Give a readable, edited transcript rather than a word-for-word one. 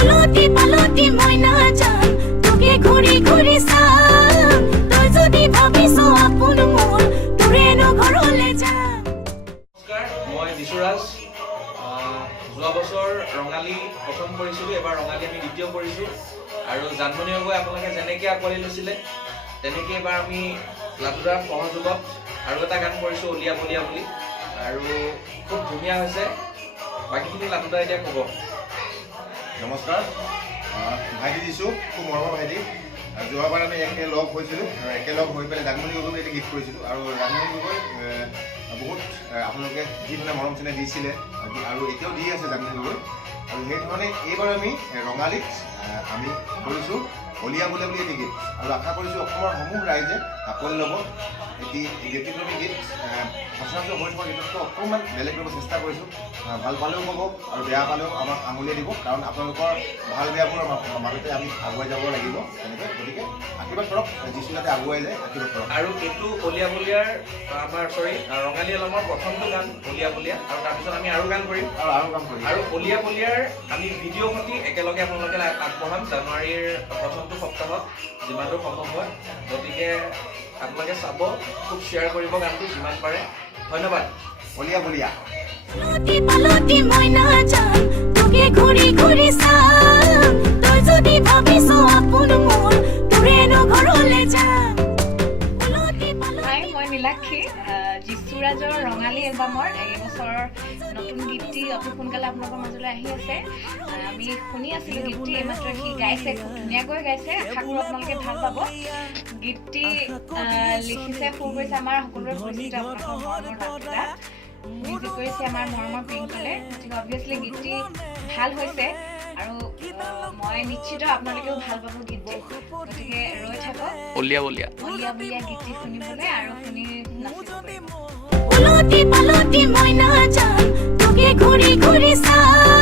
উলটি পালটি মই নাযাম তোকে ঘূৰি ঘূৰি চাম তই যদি ভাবিছ আপোন মোৰ তোৰেনো ঘৰলৈ যাম। নমস্কাৰ, মই বিশ্বৰাজ। যোৱা বছৰ ৰঙালী প্ৰথম কৰিছিলোঁ, এবাৰ ৰঙালী আমি দ্বিতীয় কৰিছোঁ আৰু জানমণি গগৈ আপোনালোকে যেনেকৈ আঁকোৱালি লৈছিলে তেনেকৈ এবাৰ আমি লাটুদাৰ সহযোগত আৰু এটা গান কৰিছোঁ অলিয়া বলিয়া বুলি, আৰু খুব ধুনীয়া হৈছে। বাকীখিনি লাটুদা এতিয়া ক'ব। নমস্কাৰ, ভাইটি দিছোঁ, খুব মৰমৰ ভাইটি। যোৱাবাৰ আমি একেলগ হৈছিলোঁ আৰু একেলগ হৈ পেলাই জানমণি গগৈক এটা গীত কৰিছিলোঁ আৰু জানমণি গগৈ বহুত আপোনালোকে যি ধৰণে মৰম চেনেহ দিছিলে আৰু এতিয়াও দি আছে জানমণি গগৈ, আৰু সেইধৰণে এইবাৰ আমি ৰঙালীত আমি কৰিছোঁ অলিয়া বলিয়া বুলি এটি গীত, আৰু আশা কৰিছোঁ অসমৰ সমূহ ৰাইজে আঁকোৱালি ল'ব। এটি ব্যতিক্ৰমী গীত, সচৰাচৰ হৈ থকা গীততকৈ অকণমান বেলেগ কৰিব চেষ্টা কৰিছোঁ। ভাল পালেও ক'ব আৰু বেয়া পালেও আমাক আঙুলিয়াই দিব, কাৰণ আপোনালোকৰ ভাল বেয়াবোৰৰ মাজতে আমি আগুৱাই যাব লাগিব। তেনেকৈ গতিকে আশীৰ্বাদ কৰক, যিচু যাতে আগুৱাই যায়, আশীৰ্বাদ কৰক। আৰু এইটো অলিয়া বলিয়াৰ আমাৰ ৰঙালী এলবামৰ প্ৰথমটো গান অলিয়া বলিয়া, আৰু তাৰপিছত আমি আৰু গান কৰিম আৰু কাম কৰিম। আৰু অলিয়া বলিয়াৰ আমি ভিডিঅ' সৈতে একেলগে আপোনালোকে আগবঢ়াম জানুৱাৰীৰ প্ৰথমটো সপ্তাহত যিমানটো সম্ভৱ হয়। গতিকে আপোনালোকে চাব, খুব শ্বেয়াৰ কৰিব গানটো যিমান পাৰে। ধন্যবাদ। অলিয়া বলিয়া। উলটি পালটি মই নাযাম তোকে ঘূৰি ঘূৰি চাম তই যদি ভাবিছ আপোন মোৰ তোৰেনো ঘৰলৈ যাম। হাই, মই নীলাক্ষী। যিচুৰাজৰ ৰঙালী এলবামৰ এইবছৰৰ নতুন গীতটি অতি সোনকালে আপোনালোকৰ মাজলৈ আহি আছে। আমি শুনি আছিলোঁ গীতটি, এইমাত্ৰ সি গাইছে, খুব ধুনীয়াকৈ গাইছে। আশা কৰোঁ আপোনালোকে ভাল পাব। গীতটি লিখিছে, সুৰ কৰিছে আমাৰ সকলোৰে পৰিচিত আপোনালোকৰ মৰমৰ লাটুদা। মিউজিক কৰিছে আমাৰ মৰমৰ পিংকলে। গতিকে অবভিয়াছলি গীতটি ভাল হৈছে আৰু মই নিশ্চিত আপোনালোকেও ভাল পাব গীতটি। গতিকে ৰৈ থাকক অলিয়া বলিয়া অলিয়া বলিয়া গীতটি শুনিবলৈ আৰু শুনি নাচিবলৈ। উলটি পালটি মই নাযাম তোকে ঘূৰি ঘূৰি চাম